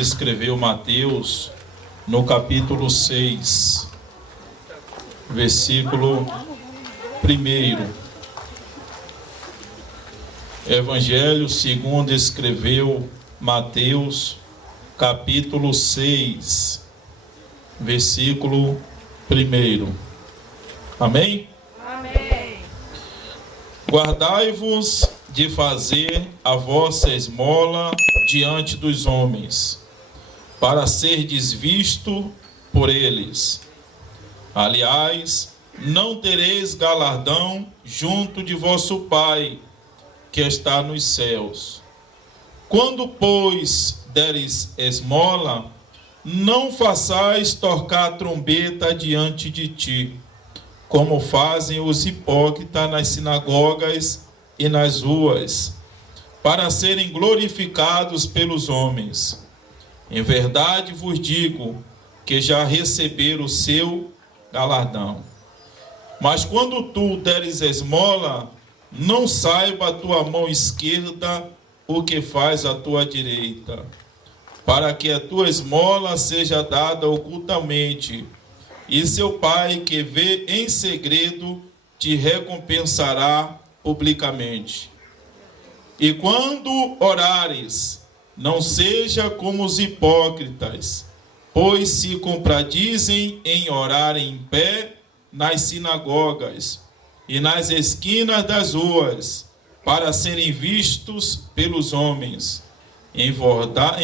Escreveu Mateus no capítulo 6, versículo 1. Evangelho segundo escreveu Mateus, capítulo 6, versículo 1. Amém? Amém. Guardai-vos de fazer a vossa esmola diante dos homens, para serdes visto por eles. Aliás, não tereis galardão junto de vosso Pai, que está nos céus. Quando, pois, deres esmola, não façais tocar a trombeta diante de ti, como fazem os hipócritas nas sinagogas e nas ruas, para serem glorificados pelos homens. Em verdade vos digo que já receberam o seu galardão. Mas quando tu deres esmola, não saiba a tua mão esquerda o que faz a tua direita, para que a tua esmola seja dada ocultamente, e seu Pai que vê em segredo te recompensará publicamente. E quando orares, não seja como os hipócritas, pois se compradizem em orar em pé nas sinagogas e nas esquinas das ruas, para serem vistos pelos homens. Em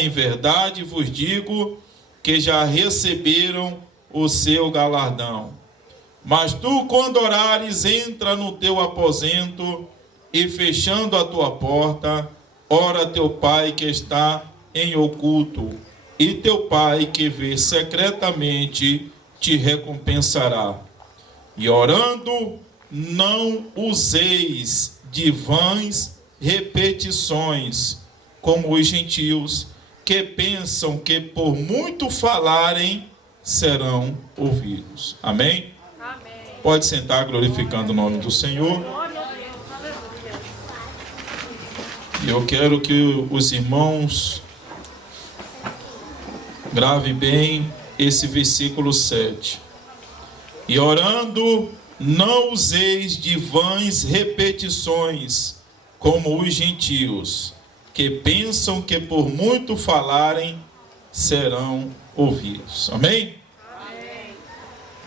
verdade vos digo que já receberam o seu galardão. Mas tu, quando orares, entra no teu aposento e, fechando a tua porta, ora teu Pai que está em oculto, e teu Pai que vê secretamente te recompensará. E orando, não useis de vãs repetições, como os gentios, que pensam que por muito falarem serão ouvidos. Amém? Amém. Pode sentar, glorificando o nome do Senhor. Glória a Deus. Aleluia. E eu quero que os irmãos gravem bem esse versículo 7. E orando, não useis de vãs repetições, como os gentios, que pensam que por muito falarem serão ouvidos. Amém? Amém.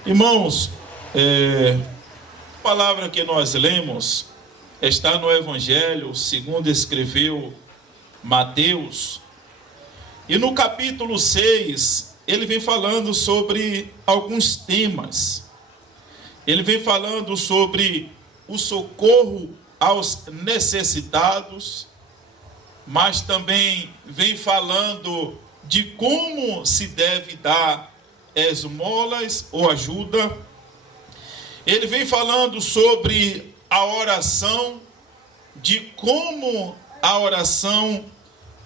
Irmãos, a palavra que nós lemos está no Evangelho segundo escreveu Mateus. E no capítulo 6, ele vem falando sobre alguns temas. Ele vem falando sobre o socorro aos necessitados, mas também vem falando de como se deve dar esmolas ou ajuda. Ele vem falando sobre a oração, de como a oração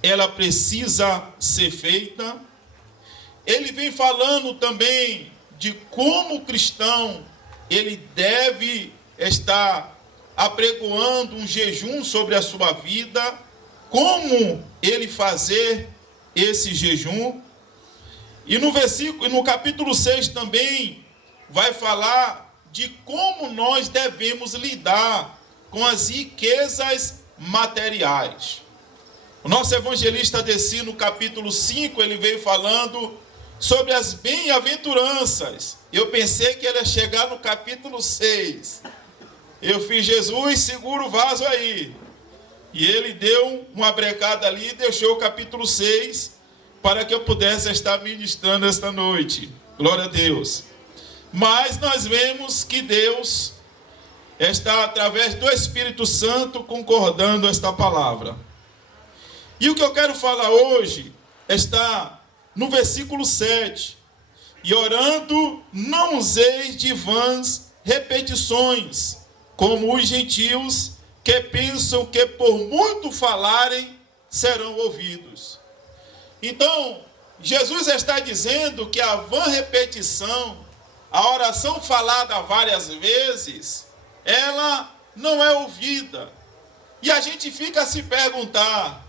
ela precisa ser feita. Ele vem falando também de como o cristão ele deve estar apregoando um jejum sobre a sua vida, como ele fazer esse jejum. E no capítulo 6 também vai falar de como nós devemos lidar com as riquezas materiais. O nosso evangelista Desci, no capítulo 5, ele veio falando sobre as bem-aventuranças. Eu pensei que ele ia chegar no capítulo 6. Eu fiz: Jesus, segura o vaso aí. E ele deu uma brecada ali e deixou o capítulo 6 para que eu pudesse estar ministrando esta noite. Glória a Deus. Mas nós vemos que Deus está, através do Espírito Santo, concordando esta palavra. E o que eu quero falar hoje está no versículo 7. E orando, não useis de vãs repetições, como os gentios, que pensam que por muito falarem serão ouvidos. Então, Jesus está dizendo que a vã repetição, a oração falada várias vezes, ela não é ouvida. E a gente fica a se perguntar: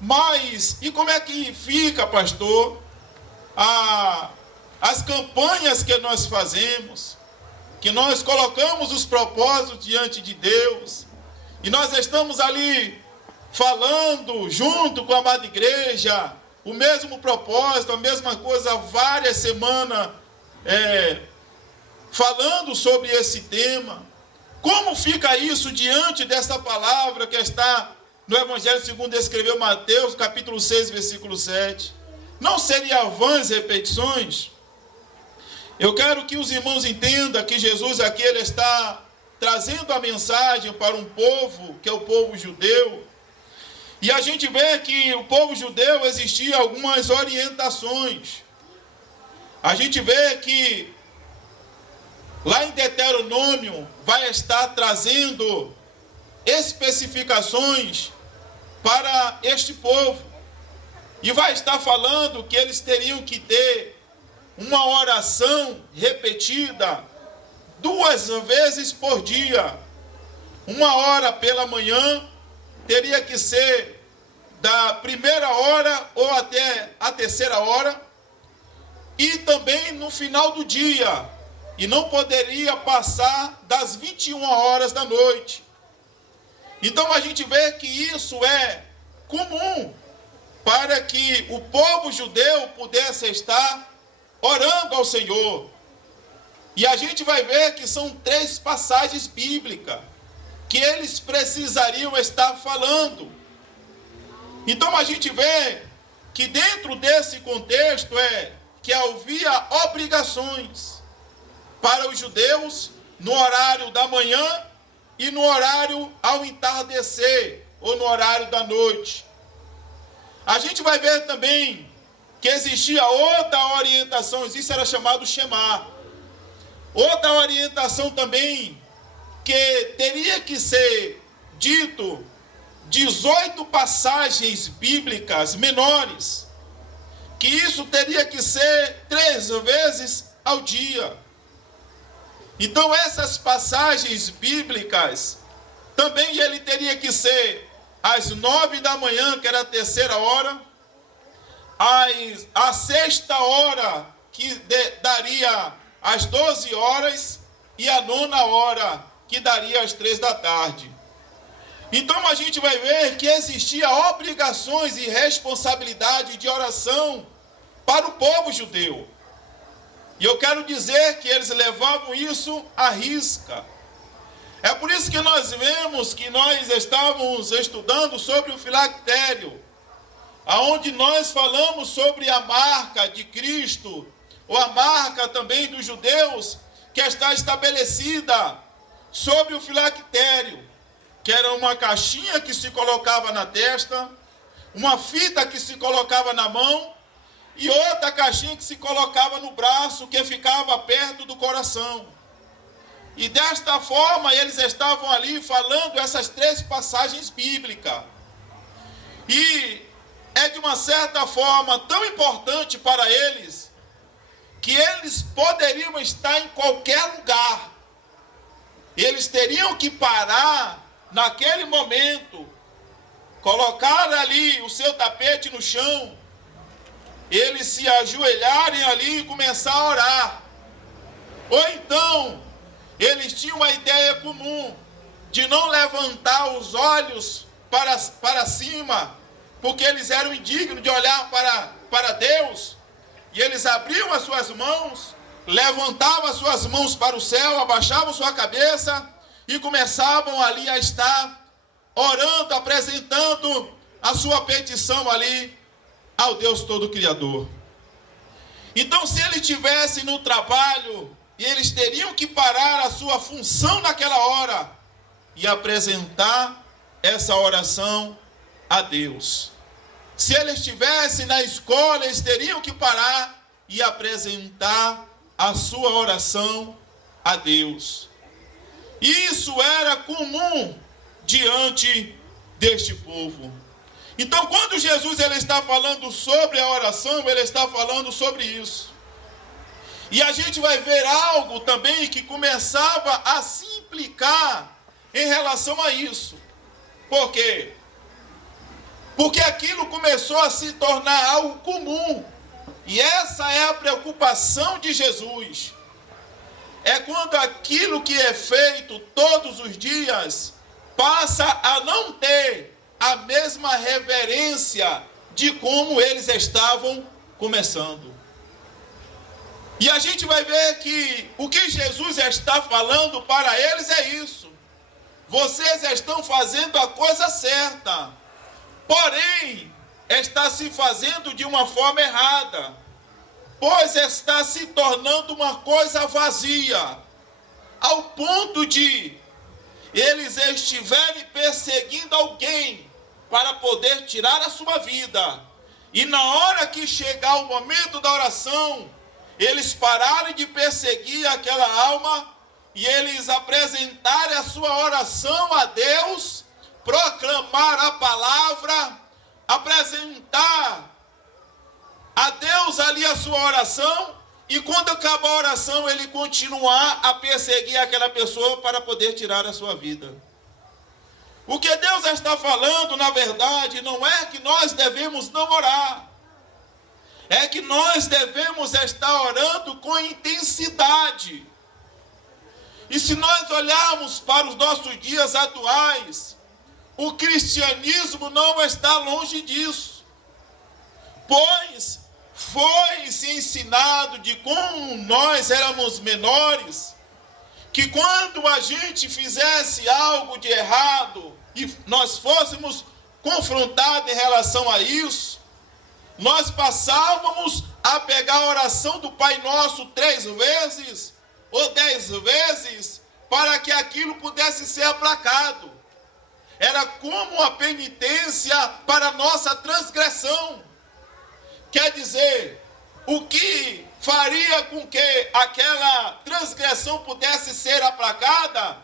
Mas, e como é que fica, pastor, as campanhas que nós fazemos, que nós colocamos os propósitos diante de Deus, e nós estamos ali falando junto com a amada igreja, o mesmo propósito, a mesma coisa, várias semanas, falando sobre esse tema. Como fica isso diante dessa palavra que está no Evangelho segundo escreveu Mateus, capítulo 6, versículo 7? Não seria vãs repetições? Eu quero que os irmãos entendam que Jesus aqui ele está trazendo a mensagem para um povo, que é o povo judeu. E a gente vê que o povo judeu existia algumas orientações. A gente vê que lá em Deuteronômio vai estar trazendo especificações para este povo. E vai estar falando que eles teriam que ter uma oração repetida 2 vezes por dia. Uma hora pela manhã, teria que ser da primeira hora ou até a terceira hora, e também no final do dia, e não poderia passar das 21 horas da noite. Então a gente vê que isso é comum para que o povo judeu pudesse estar orando ao Senhor. E a gente vai ver que são 3 passagens bíblicas que eles precisariam estar falando. Então a gente vê que dentro desse contexto que havia obrigações para os judeus no horário da manhã e no horário ao entardecer, ou no horário da noite. A gente vai ver também que existia outra orientação, isso era chamado Shema. Outra orientação também, que teria que ser dito 18 passagens bíblicas menores, que isso teria que ser 3 vezes ao dia. Então essas passagens bíblicas, também ele teria que ser às 9 da manhã, que era a terceira hora, a sexta hora, que daria às 12 horas, e a 9ª hora, que daria às 3 da tarde. Então a gente vai ver que existia obrigações e responsabilidade de oração para o povo judeu. E eu quero dizer que eles levavam isso à risca. É por isso que nós vemos que nós estávamos estudando sobre o filactério, aonde nós falamos sobre a marca de Cristo, ou a marca também dos judeus, que está estabelecida sobre o filactério, que era uma caixinha que se colocava na testa, uma fita que se colocava na mão, e outra caixinha que se colocava no braço, que ficava perto do coração. E desta forma eles estavam ali falando essas 3 passagens bíblicas. E é de uma certa forma tão importante para eles, que eles poderiam estar em qualquer lugar. Eles teriam que parar naquele momento, colocar ali o seu tapete no chão, eles se ajoelharem ali e começar a orar. Ou então, eles tinham uma ideia comum de não levantar os olhos para cima, porque eles eram indignos de olhar para Deus. E eles abriam as suas mãos, levantavam as suas mãos para o céu, abaixavam sua cabeça e começavam ali a estar orando, apresentando a sua petição ali ao Deus Todo-Criador. Então, se ele estivesse no trabalho, e eles teriam que parar a sua função naquela hora e apresentar essa oração a Deus. Se ele estivesse na escola, eles teriam que parar e apresentar a sua oração a Deus. Isso era comum diante deste povo. Então, quando Jesus ele está falando sobre a oração, ele está falando sobre isso. E a gente vai ver algo também que começava a se implicar em relação a isso. Por quê? Porque aquilo começou a se tornar algo comum. E essa é a preocupação de Jesus. É quando aquilo que é feito todos os dias passa a não ter a mesma reverência de como eles estavam começando. E a gente vai ver que o que Jesus está falando para eles é isso. Vocês estão fazendo a coisa certa, porém, está se fazendo de uma forma errada, pois está se tornando uma coisa vazia, ao ponto de eles estiverem perseguindo alguém para poder tirar a sua vida. E na hora que chegar o momento da oração, eles pararem de perseguir aquela alma e eles apresentarem a sua oração a Deus, proclamar a palavra, apresentar a Deus ali a sua oração, e quando acabar a oração, ele continuar a perseguir aquela pessoa para poder tirar a sua vida. O que Deus está falando, na verdade, não é que nós devemos não orar. É que nós devemos estar orando com intensidade. E se nós olharmos para os nossos dias atuais, o cristianismo não está longe disso. Pois foi-se ensinado de como nós éramos menores, que quando a gente fizesse algo de errado e nós fôssemos confrontados em relação a isso, nós passávamos a pegar a oração do Pai Nosso 3 vezes ou 10 vezes para que aquilo pudesse ser aplacado. Era como uma penitência para a nossa transgressão. Quer dizer, o que faria com que aquela transgressão pudesse ser aplacada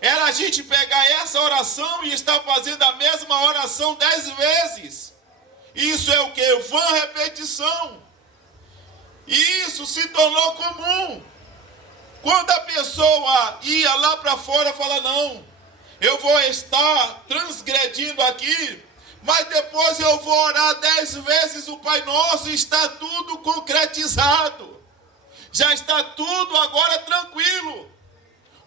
era a gente pegar essa oração e estar fazendo a mesma oração 10 vezes. Isso é o que? Vã repetição. E isso se tornou comum. Quando a pessoa ia lá para fora, fala, não, eu vou estar transgredindo aqui, mas depois eu vou orar 10 vezes o Pai Nosso e está tudo concretizado. Já está tudo agora tranquilo.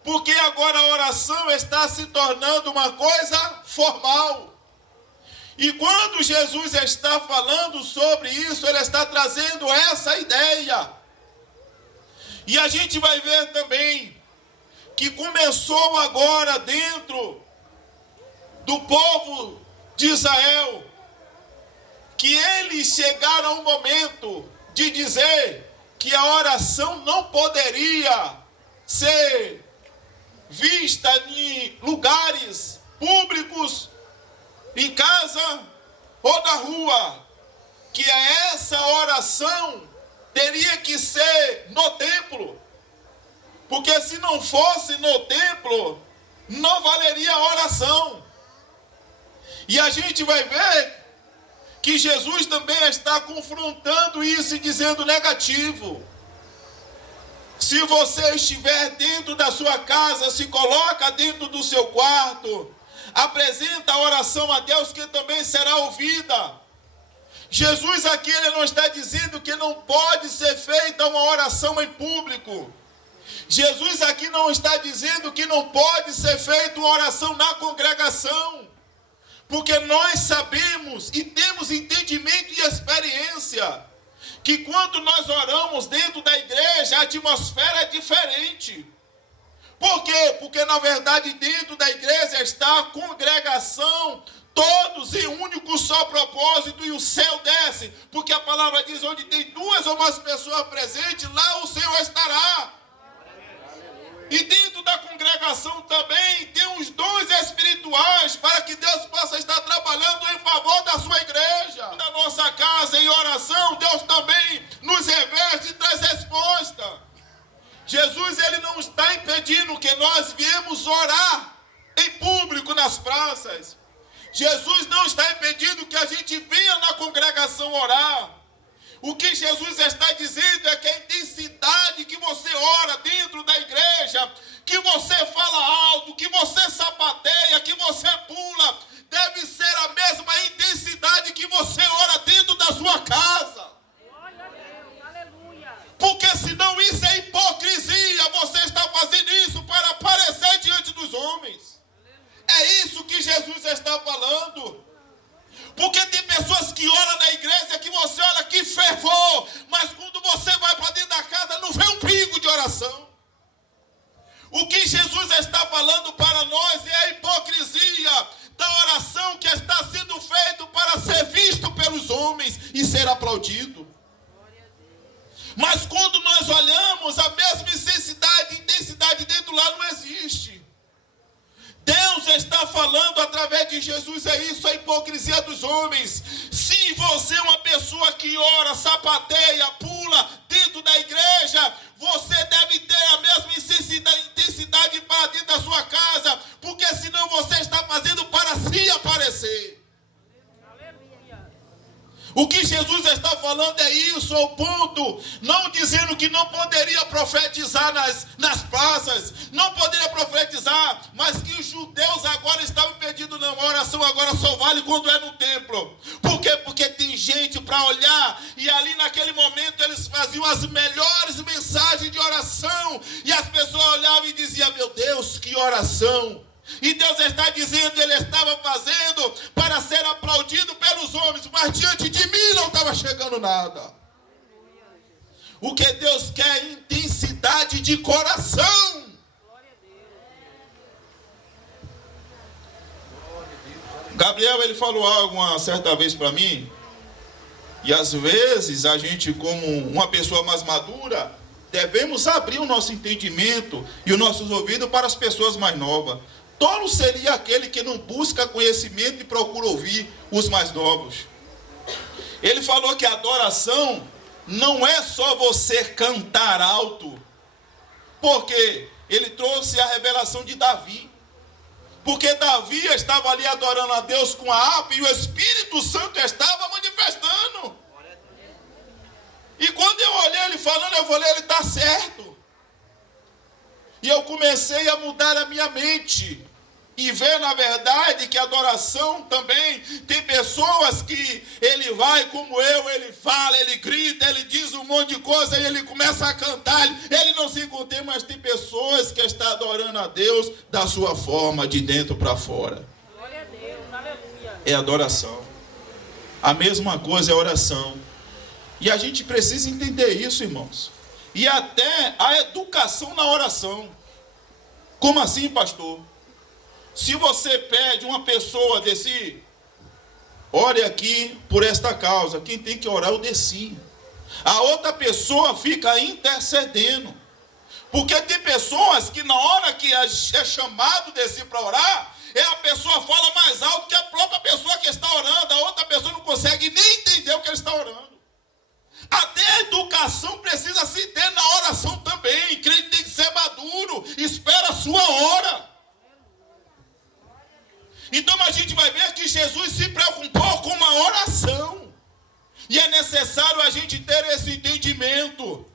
Porque agora a oração está se tornando uma coisa formal. E quando Jesus está falando sobre isso, ele está trazendo essa ideia. E a gente vai ver também que começou agora dentro do povo de Israel, que eles chegaram a um momento de dizer que a oração não poderia ser vista em lugares públicos, em casa ou na rua, que essa oração teria que ser no templo, porque se não fosse no templo, não valeria a oração. E a gente vai ver que Jesus também está confrontando isso e dizendo negativo. Se você estiver dentro da sua casa, se coloca dentro do seu quarto, apresenta a oração a Deus que também será ouvida. Jesus aqui ele não está dizendo que não pode ser feita uma oração em público. Jesus aqui não está dizendo que não pode ser feita uma oração na congregação. Porque nós sabemos e temos entendimento e experiência que quando nós oramos dentro da igreja, a atmosfera é diferente. Por quê? Porque na verdade dentro da igreja está a congregação, todos em único só propósito, e o céu desce. Porque a palavra diz, onde tem 2 ou mais pessoas presentes, lá o Senhor estará. E dentro da congregação também tem os dons espirituais para que Deus possa estar trabalhando em favor da sua igreja. Na nossa casa, em oração, Deus também nos reveste e traz resposta. Jesus ele não está impedindo que nós viemos orar em público nas praças. Jesus não está impedindo que a gente venha na congregação orar. O que Jesus está dizendo é que a intensidade que você ora dentro da igreja, que você fala alto, que você sapateia, que você pula, deve ser a mesma intensidade Jesus está falando. Porque tem pessoas que oram na igreja que você olha que fervor, mas quando você vai para dentro da casa não vê um pingo de oração. O que Jesus está falando para nós é a hipocrisia da oração que está sendo feita para ser visto pelos homens e ser aplaudido. Mas quando nós olhamos, a mesma intensidade e intensidade dentro lá não existe. Deus está falando através de Jesus, é isso, a hipocrisia dos homens. Se você é uma pessoa que ora, sapateia, pula dentro da igreja, você deve ter a mesma intensidade para dentro da sua casa, porque senão você está fazendo para se aparecer. O que Jesus está falando é isso, ao ponto, não dizendo que não poderia profetizar nas praças, não poderia profetizar, mas que os judeus agora estavam pedindo, não, a oração agora só vale quando é no templo. Por quê? Porque tem gente para olhar, e ali naquele momento eles faziam as melhores mensagens de oração, e as pessoas olhavam e diziam, meu Deus, que oração! E Deus está dizendo, ele estava fazendo para ser aplaudido pelos homens, mas diante de mim não estava chegando nada. O que Deus quer é intensidade de coração. Gabriel, ele falou algo uma certa vez para mim, e às vezes a gente, como uma pessoa mais madura, devemos abrir o nosso entendimento e os nossos ouvidos para as pessoas mais novas. Tolo seria aquele que não busca conhecimento e procura ouvir os mais novos. Ele falou que a adoração não é só você cantar alto, porque ele trouxe a revelação de Davi. Porque Davi estava ali adorando a Deus com a harpa e o Espírito Santo estava manifestando. E quando eu olhei ele falando, eu falei, ele está certo. E eu comecei a mudar a minha mente e ver, na verdade, que a adoração também tem pessoas que ele vai como eu, ele fala, ele grita, ele diz um monte de coisa e ele começa a cantar, ele não se contém, mas tem pessoas que estão adorando a Deus da sua forma, de dentro para fora. Glória a Deus, aleluia. É adoração. A mesma coisa é oração. E a gente precisa entender isso, irmãos. E até a educação na oração. Como assim, pastor? Se você pede uma pessoa desse, ore aqui por esta causa, quem tem que orar é o desse. A outra pessoa fica intercedendo. Porque tem pessoas que na hora que é chamado desse para orar, a pessoa fala mais alto que a própria pessoa que está orando. A outra pessoa não consegue nem entender o que ele está orando. Até a educação precisa se ter na oração também. Crente tem que ser maduro. Espera a sua hora. Então a gente vai ver que Jesus se preocupou com uma oração. E é necessário a gente ter esse entendimento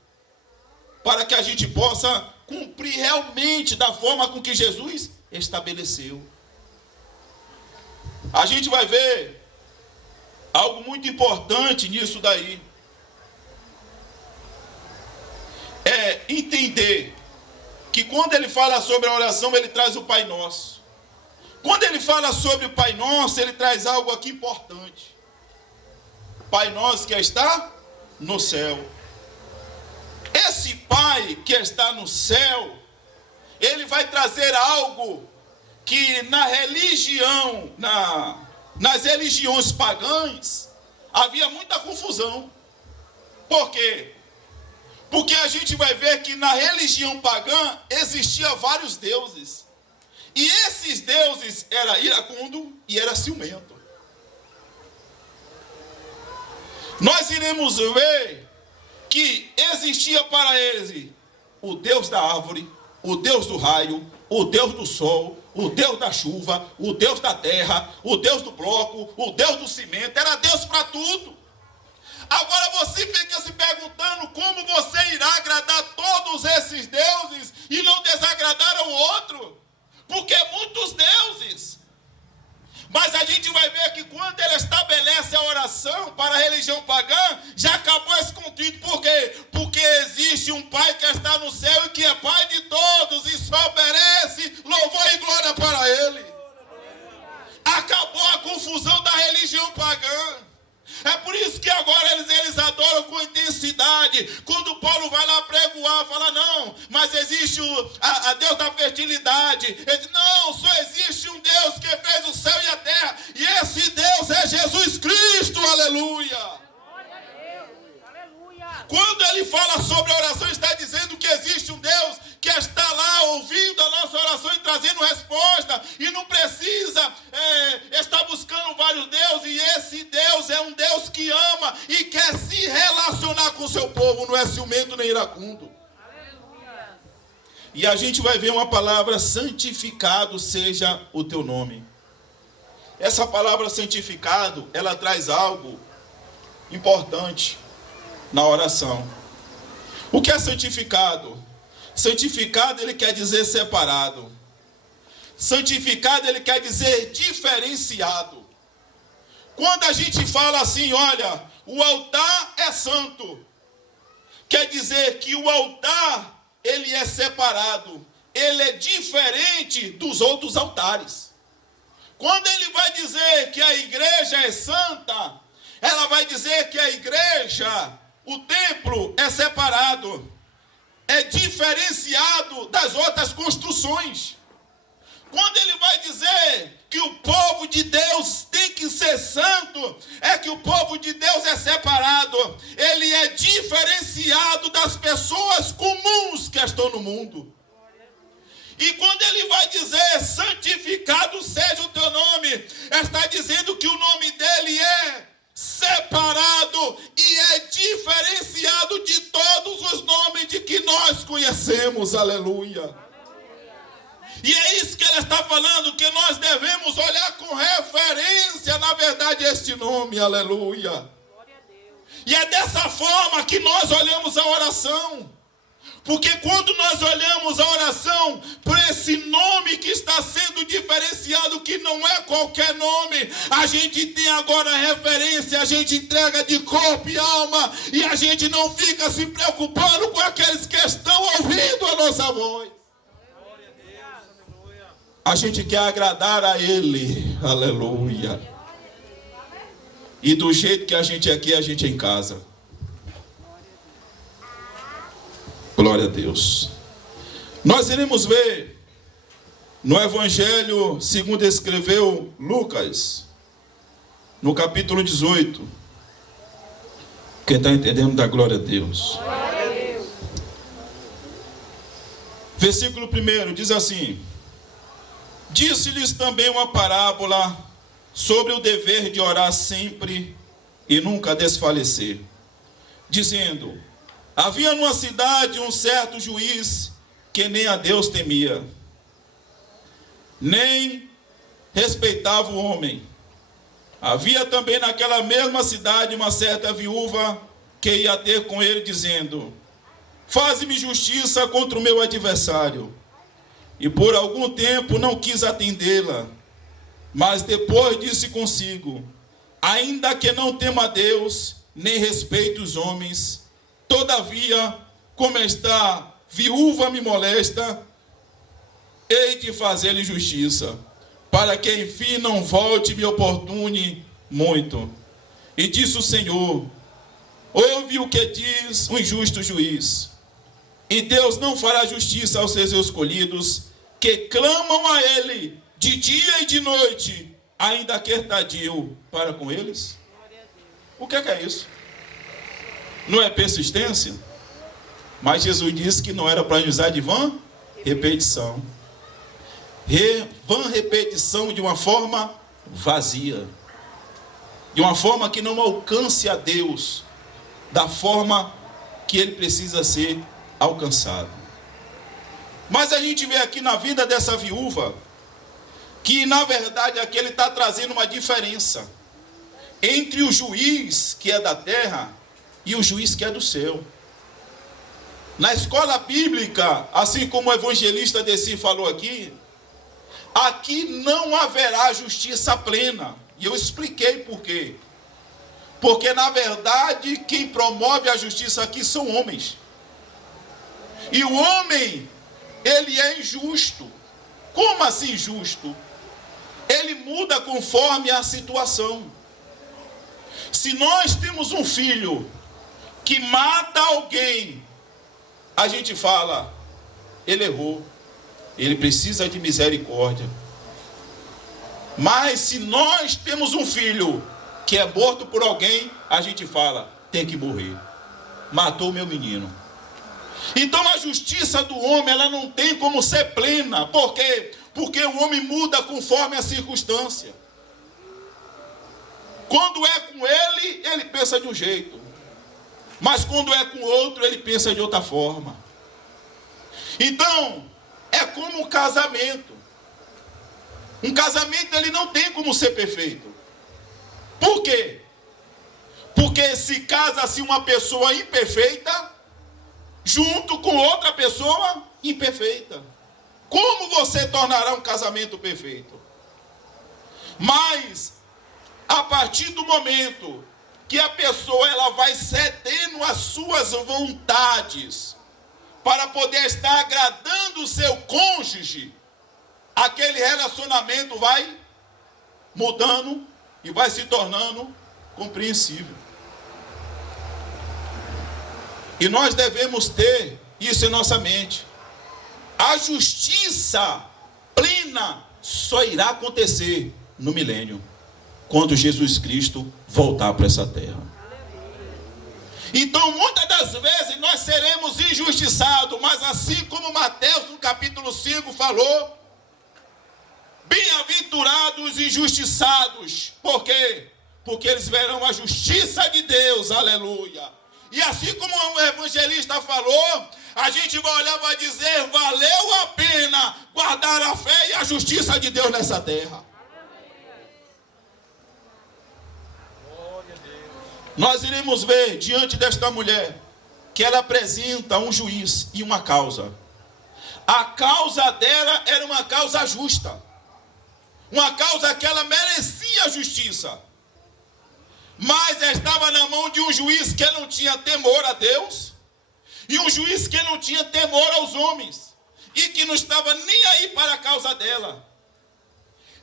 para que a gente possa cumprir realmente da forma com que Jesus estabeleceu. A gente vai ver algo muito importante nisso daí. É entender que quando ele fala sobre a oração, ele traz o Pai Nosso. Quando ele fala sobre o Pai Nosso, ele traz algo aqui importante. Pai Nosso que está no céu. Esse Pai que está no céu, ele vai trazer algo que na religião, nas religiões pagãs, havia muita confusão. Por quê? Porque a gente vai ver que na religião pagã existia vários deuses. E esses deuses era iracundo e era ciumento. Nós iremos ver que existia para eles o Deus da árvore, o Deus do raio, o Deus do sol, o Deus da chuva, o Deus da terra, o Deus do bloco, o Deus do cimento. Era Deus para tudo. Agora você fica se perguntando como você irá agradar todos esses deuses e não desagradar ao outro. Porque muitos deuses. Mas a gente vai ver que quando ele estabelece a oração para a religião pagã, já acabou esse conflito. Por quê? Porque existe um Pai que está no céu e que é Pai de todos e só merece louvor e glória para Ele. A orou com intensidade. Quando Paulo vai lá pregoar, fala, não, mas existe a Deus da fertilidade. Ele diz, não, só existe um Deus que fez o céu e a terra. E esse Deus é Jesus Cristo, aleluia. Quando ele fala sobre a oração, está dizendo que existe um Deus que está lá ouvindo a nossa oração e trazendo resposta. E não precisa estar buscando vários deuses. E esse Deus é um Deus que ama e quer se relacionar com o seu povo. Não é ciumento nem iracundo. Aleluia. E a gente vai ver uma palavra, santificado seja o teu nome. Essa palavra santificado, ela traz algo importante na oração. O que é santificado? Santificado, ele quer dizer separado. Santificado, ele quer dizer diferenciado. Quando a gente fala assim, olha, o altar é santo, quer dizer que o altar, ele é separado. Ele é diferente dos outros altares. Quando ele vai dizer que a igreja é santa, ela vai dizer que a igreja, o templo é separado, é diferenciado das outras construções. Quando ele vai dizer que o povo de Deus tem que ser santo, é que o povo de Deus é separado, ele é diferenciado das pessoas comuns que estão no mundo. E quando ele vai dizer, santificado seja o teu nome, está dizendo que o nome dele é separado e é diferenciado de todos os nomes de que nós conhecemos, aleluia. E é isso que ele está falando, que nós devemos olhar com referência, na verdade, a este nome, aleluia. E é dessa forma que nós olhamos a oração. Porque quando nós olhamos a oração por esse nome que está sendo diferenciado, que não é qualquer nome, a gente tem agora referência, a gente entrega de corpo e alma, e a gente não fica se preocupando com aqueles que estão ouvindo a nossa voz. A gente quer agradar a Ele, aleluia. E do jeito que a gente é aqui, a gente é em casa. Glória a Deus. Nós iremos ver no Evangelho segundo escreveu Lucas, no capítulo 18. Quem está entendendo, dá glória a Deus. Glória a Deus. Versículo 1 diz assim: disse-lhes também uma parábola sobre o dever de orar sempre e nunca desfalecer, dizendo: havia numa cidade um certo juiz que nem a Deus temia, nem respeitava o homem. Havia também naquela mesma cidade uma certa viúva que ia ter com ele, dizendo: faze-me justiça contra o meu adversário. E por algum tempo não quis atendê-la, mas depois disse consigo: ainda que não tema a Deus, nem respeite os homens, todavia, como esta viúva me molesta, hei de fazer-lhe justiça, para que enfim não volte e me importune muito. E disse o Senhor: ouve o que diz um injusto juiz. E Deus não fará justiça aos seus escolhidos, que clamam a Ele de dia e de noite, ainda que tardio para com eles? O que é isso? Não é persistência? Mas Jesus disse que não era para usar de vã repetição. Vã repetição de uma forma vazia. De uma forma que não alcance a Deus da forma que Ele precisa ser alcançado. Mas a gente vê aqui na vida dessa viúva que na verdade aqui ele está trazendo uma diferença entre o juiz que é da terra e o juiz que é do céu. Na escola bíblica, assim como o evangelista Desi falou aqui não haverá justiça plena. E eu expliquei por quê. Porque na verdade quem promove a justiça aqui são homens. E o homem, ele é injusto. Como assim injusto? Ele muda conforme a situação. Se nós temos um filho que mata alguém, a gente fala, ele errou, ele precisa de misericórdia. Mas se nós temos um filho que é morto por alguém, a gente fala, tem que morrer. Matou o meu menino. Então a justiça do homem, ela não tem como ser plena. Por quê? Porque o homem muda conforme a circunstância. Quando é com ele, ele pensa de um jeito. Mas quando é com outro, ele pensa de outra forma. Então, é como um casamento. Um casamento, ele não tem como ser perfeito. Por quê? Porque se casa-se uma pessoa imperfeita, junto com outra pessoa imperfeita. Como você tornará um casamento perfeito? Mas, a partir do momento que a pessoa ela vai cedendo às suas vontades para poder estar agradando o seu cônjuge, aquele relacionamento vai mudando e vai se tornando compreensível. E nós devemos ter isso em nossa mente. A justiça plena só irá acontecer no milênio, quando Jesus Cristo voltar para essa terra. Então, muitas das vezes nós seremos injustiçados, mas assim como Mateus no capítulo 5 falou, bem-aventurados os injustiçados. Por quê? Porque eles verão a justiça de Deus, aleluia. E assim como o evangelista falou, a gente vai olhar e vai dizer, valeu a pena guardar a fé e a justiça de Deus nessa terra. Nós iremos ver diante desta mulher que ela apresenta um juiz e uma causa. A causa dela era uma causa justa. Uma causa que ela merecia justiça. Mas estava na mão de um juiz que não tinha temor a Deus. E um juiz que não tinha temor aos homens. E que não estava nem aí para a causa dela.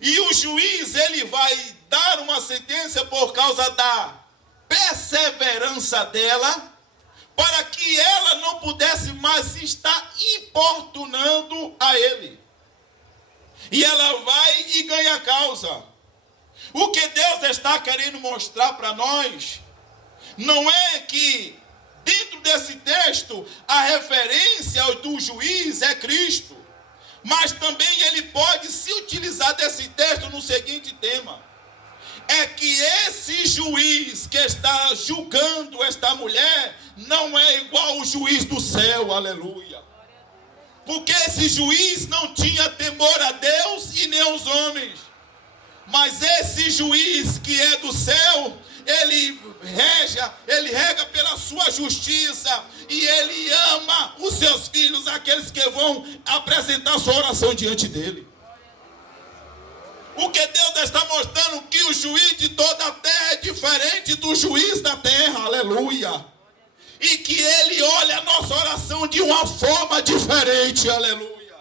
E o juiz, ele vai dar uma sentença por causa da perseverança dela, para que ela não pudesse mais estar importunando a ele. E ela vai e ganha a causa. O que Deus está querendo mostrar para nós, não é que dentro desse texto, a referência do juiz é Cristo, mas também ele pode se utilizar desse texto no seguinte tema. É que esse juiz que está julgando esta mulher não é igual ao juiz do céu, aleluia. Porque esse juiz não tinha temor a Deus e nem aos homens. Mas esse juiz que é do céu, ele rega pela sua justiça e ele ama os seus filhos, aqueles que vão apresentar sua oração diante dele. O que Deus está mostrando que o juiz de toda a terra é diferente do juiz da terra, aleluia. E que ele olha a nossa oração de uma forma diferente, aleluia.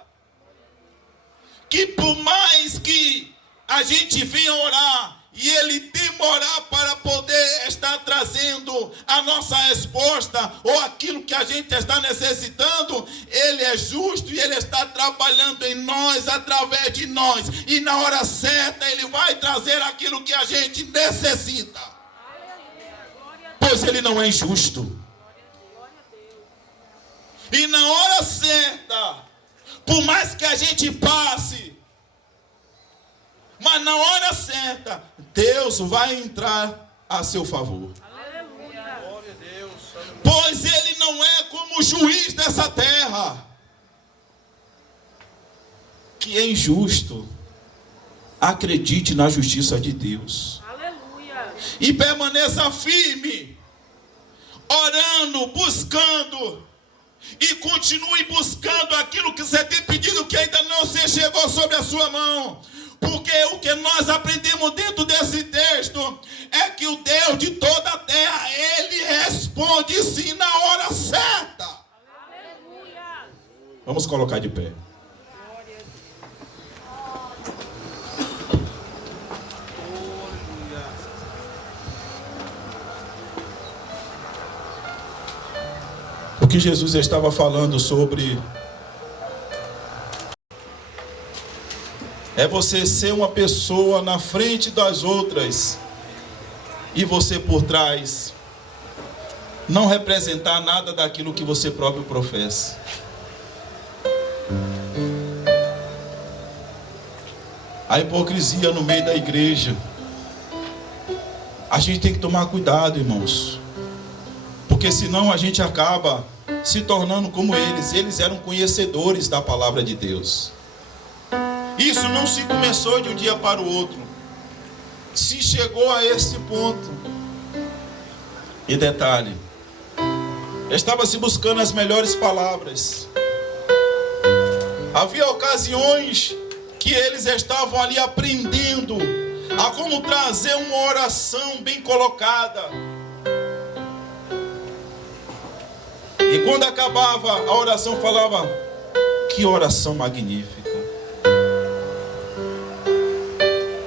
Que por mais que a gente venha orar e ele demorar para poder estar trazendo a nossa resposta ou aquilo que a gente está necessitando, ele é justo e ele está trabalhando em nós, através de nós, e na hora certa ele vai trazer aquilo que a gente necessita, pois ele não é injusto. E na hora certa, por mais que a gente passe, mas na hora certa, Deus vai entrar a seu favor. Aleluia. Pois ele não é como o juiz dessa terra, que é injusto. Acredite na justiça de Deus. Aleluia. E permaneça firme, orando, buscando. E continue buscando aquilo que você tem pedido que ainda não se chegou sobre a sua mão. Porque o que nós aprendemos dentro desse texto é que o Deus de toda a terra, ele responde sim na hora certa. Aleluia. Vamos colocar de pé. O que Jesus estava falando sobre é você ser uma pessoa na frente das outras e você por trás não representar nada daquilo que você próprio professa. A hipocrisia no meio da igreja. A gente tem que tomar cuidado, irmãos, porque senão a gente acaba se tornando como eles. Eles eram conhecedores da palavra de Deus. Isso não se começou de um dia para o outro. Se chegou a esse ponto. E detalhe, estava se buscando as melhores palavras. Havia ocasiões que eles estavam ali aprendendo a como trazer uma oração bem colocada. E quando acabava a oração, falava: que oração magnífica.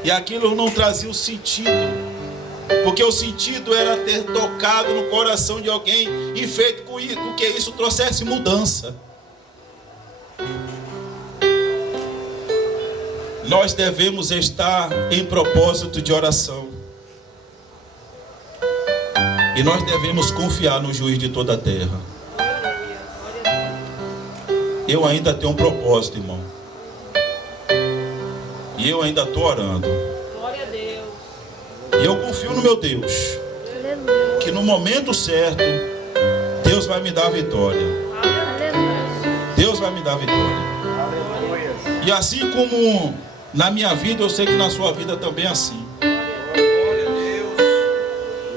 E aquilo não trazia o sentido, porque o sentido era ter tocado no coração de alguém e feito com que isso trouxesse mudança. Nós devemos estar em propósito de oração. E nós devemos confiar no juiz de toda a terra. Eu ainda tenho um propósito, irmão. E eu ainda estou orando. Glória a Deus. E eu confio no meu Deus. Que no momento certo, Deus vai me dar a vitória. Deus vai me dar a vitória. E assim como na minha vida, eu sei que na sua vida também é assim.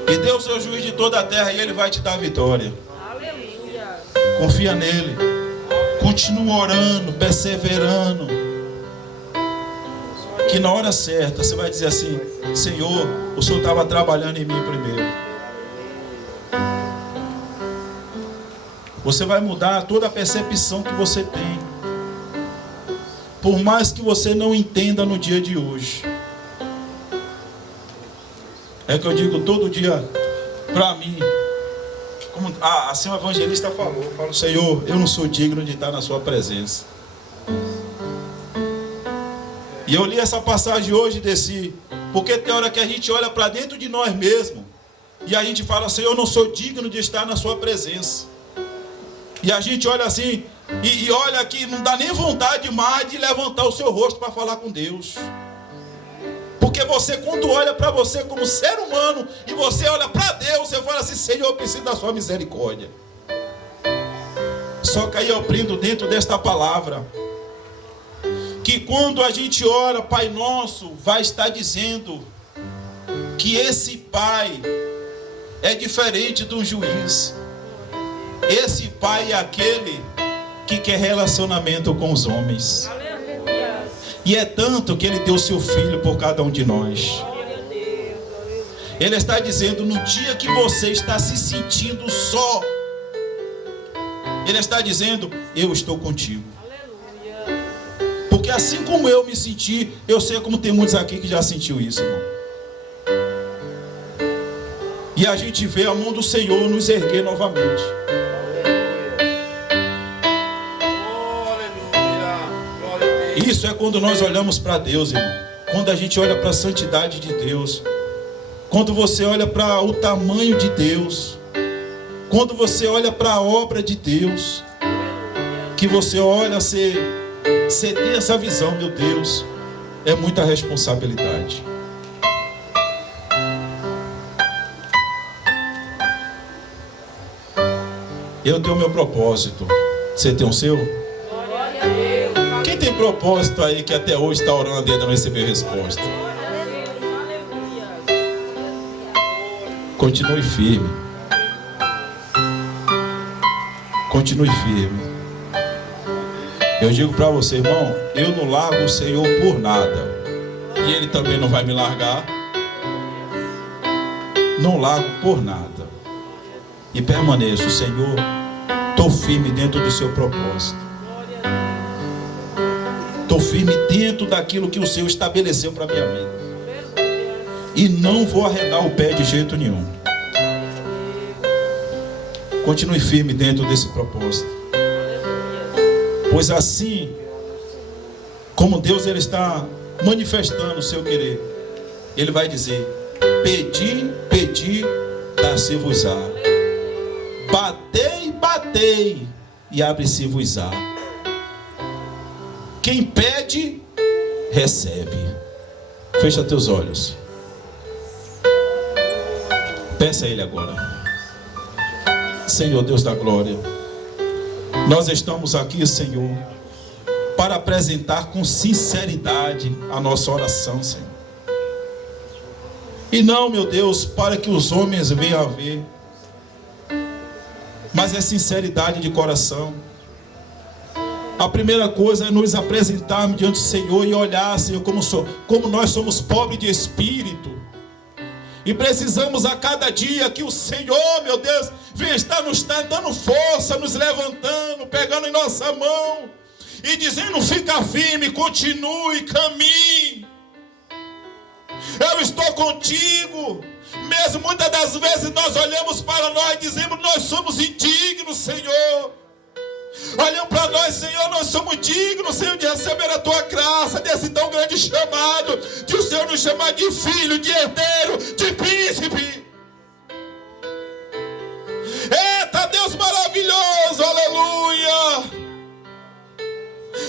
E Deus é o juiz de toda a terra e Ele vai te dar a vitória. Aleluia. Confia nele. Continua orando, perseverando. Que na hora certa você vai dizer assim: Senhor, o Senhor estava trabalhando em mim primeiro. Você vai mudar toda a percepção que você tem. Por mais que você não entenda no dia de hoje. É que eu digo todo dia para mim, como assim o evangelista falou, eu falo: Senhor, eu não sou digno de estar na sua presença. E eu li essa passagem hoje e desci, porque tem hora que a gente olha para dentro de nós mesmos e a gente fala: Senhor, eu não sou digno de estar na sua presença. E a gente olha assim e olha que não dá nem vontade mais de levantar o seu rosto para falar com Deus. Porque você, quando olha para você como ser humano e você olha para Deus, você fala assim: Senhor, eu preciso da sua misericórdia. Só que aí eu aprendo dentro desta palavra que quando a gente ora, Pai Nosso, vai estar dizendo que esse Pai é diferente de um juiz. Esse Pai é aquele que quer relacionamento com os homens. Aleluia. E é tanto que Ele deu seu Filho por cada um de nós. Glória a Deus. Ele está dizendo: no dia que você está se sentindo só, Ele está dizendo: eu estou contigo. Aleluia. Porque assim como eu me senti, eu sei como tem muitos aqui que já sentiu isso, irmão. E a gente vê a mão do Senhor nos erguer novamente. Isso é quando nós olhamos para Deus, irmão. Quando a gente olha para a santidade de Deus. Quando você olha para o tamanho de Deus. Quando você olha para a obra de Deus. Que você olha, você tem essa visão, meu Deus. É muita responsabilidade. Eu tenho o meu propósito. Você tem o seu? Glória a Deus. Quem tem propósito aí que até hoje está orando e ainda não recebeu resposta? Aleluia. Continue firme. Continue firme. Eu digo para você, irmão, eu não largo o Senhor por nada. E Ele também não vai me largar. Não largo por nada. E permaneço, Senhor, estou firme dentro do seu propósito. Estou firme dentro daquilo que o Senhor estabeleceu para a minha vida. E não vou arredar o pé de jeito nenhum. Continue firme dentro desse propósito. Pois assim, como Deus ele está manifestando o seu querer, Ele vai dizer: pedi, pedi, dar-se-vos-á. Batei, batei, e abre-se-vos-á. Quem pede, recebe. Fecha teus olhos. Peça a Ele agora. Senhor Deus da glória, nós estamos aqui, Senhor, para apresentar com sinceridade a nossa oração, Senhor. E não, meu Deus, para que os homens venham a ver, mas é sinceridade de coração. A primeira coisa é nos apresentarmos diante do Senhor e olhar, Senhor, como nós somos pobres de espírito. E precisamos a cada dia que o Senhor, meu Deus, venha estar nos dando força, nos levantando, pegando em nossa mão e dizendo: fica firme, continue, caminhe. Eu estou contigo. Mesmo muitas das vezes nós olhamos para nós e dizemos: nós somos indignos, Senhor. Olham para nós, Senhor, nós somos dignos, Senhor, de receber a Tua graça, desse tão grande chamado, de o Senhor nos chamar de filho, de herdeiro, de príncipe. Eita Deus maravilhoso, aleluia!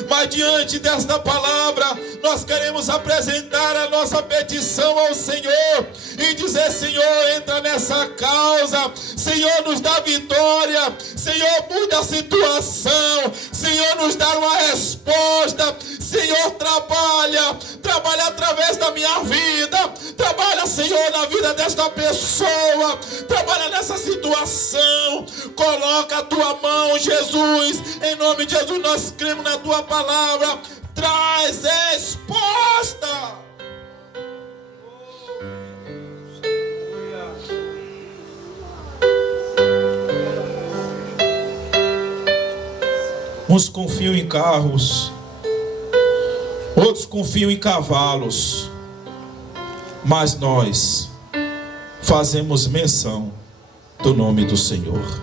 Mas diante desta palavra, nós queremos apresentar a nossa petição ao Senhor e dizer: Senhor, entra nessa causa, Senhor, nos dá vitória, Senhor, muda a situação, Senhor, nos dá uma resposta, Senhor, trabalha através da minha vida, trabalha, Senhor, na vida desta pessoa, trabalha nessa situação, coloca a Tua mão, Jesus, em nome de Jesus, nós cremos na Tua palavra, traz resposta. Uns confiam em carros, outros confiam em cavalos, mas nós fazemos menção do nome do Senhor.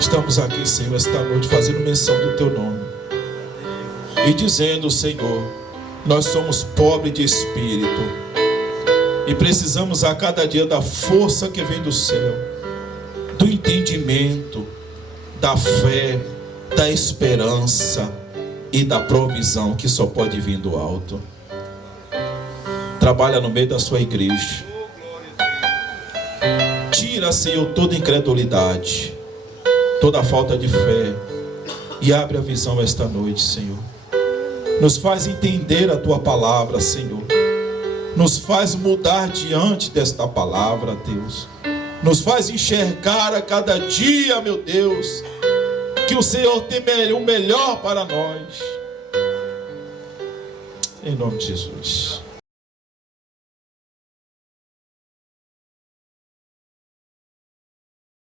Estamos aqui, Senhor, esta noite fazendo menção do Teu nome e dizendo: Senhor, nós somos pobres de espírito e precisamos a cada dia da força que vem do céu, do entendimento, da fé, da esperança e da provisão que só pode vir do alto. Trabalha no meio da sua igreja. Tira, Senhor, toda incredulidade, toda falta de fé, e abre a visão esta noite, Senhor. Nos faz entender a Tua palavra, Senhor. Nos faz mudar diante desta palavra, Deus. Nos faz enxergar a cada dia, meu Deus, que o Senhor tem o melhor para nós. Em nome de Jesus.